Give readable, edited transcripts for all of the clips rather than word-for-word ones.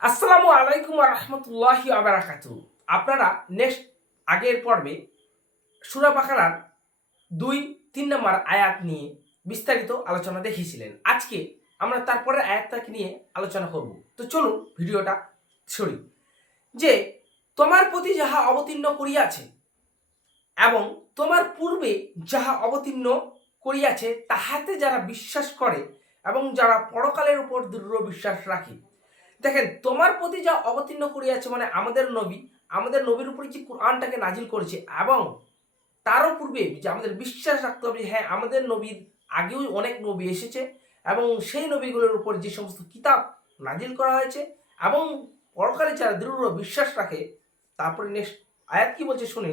আসসালামু আলাইকুম রহমতুল্লাহি আবরাকাতু। আপনারা নেক্সট আগের পর্বে সূরা বাকারার 2-3 নম্বর আয়াত নিয়ে বিস্তারিত আলোচনা দেখিয়েছিলেন। আজকে আমরা তারপরের আয়াতটাকে নিয়ে আলোচনা করব। তো চলুন ভিডিওটা শুরু। যে তোমার প্রতি যাহা অবতীর্ণ করিয়াছে এবং তোমার পূর্বে যাহা অবতীর্ণ করিয়াছে তাহাতে যারা বিশ্বাস করে এবং যারা পরকালের উপর দৃঢ় বিশ্বাস রাখে। দেখেন, তোমার প্রতি যা অবতীর্ণ করিয়াছে মানে আমাদের নবীর উপরে যে কোরআনটাকে নাজিল করেছে এবং তারও পূর্বে যে আমাদের বিশ্বাস রাখতে হবে, হ্যাঁ আমাদের নবীর আগেও অনেক নবী এসেছে এবং সেই নবীগুলোর উপর যে সমস্ত কিতাব নাজিল করা হয়েছে এবং পরকালে যারা দৃঢ় বিশ্বাস রাখে। তারপরে নেক্সট আয়াত কি বলছে শুনি।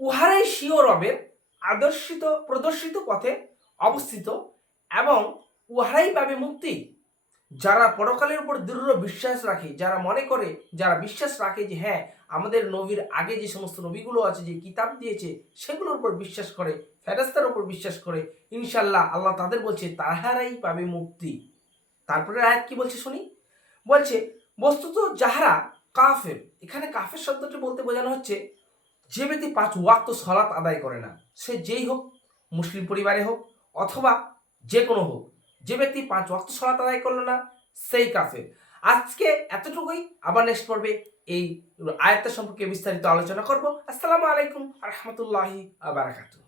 উহারাই স্বীয় রবের প্রদর্শিত পথে অবস্থিত এবং উহারাই পাবে মুক্তি। যারা পরকালের উপর দৃঢ় বিশ্বাস রাখে, যারা মনে করে, যারা বিশ্বাস রাখে যে হ্যাঁ আমাদের নবীর আগে যে সমস্ত নবীগুলো আছে, যে কিতাব দিয়েছে সেগুলোর উপর বিশ্বাস করে, ফেরেশতার উপর বিশ্বাস করে, ইনশাল্লাহ আল্লাহ তাদের বলছে তাহারাই পাবে মুক্তি। তারপরে আয়াত কি বলছে শুনি। বলছে বস্তুত যাহারা কাফের, এখানে কাফের শব্দটি বলতে বোঝানো হচ্ছে যে ব্যক্তি 5 ওয়াক্ত সালাত আদায় করে না, সে যেই হোক, মুসলিম পরিবারে হোক অথবা যে কোনো হোক, যে ব্যক্তি 5 ওয়াক্ত সালাত আদায় করলো না সেই কাফের। আজকে এতটুকুই, আবার নেক্সট পর্বে এই আয়াতটা সম্পর্কে বিস্তারিত আলোচনা করব। আসসালামু আলাইকুম রহমতুল্লাহি আ বারাকাতুহু।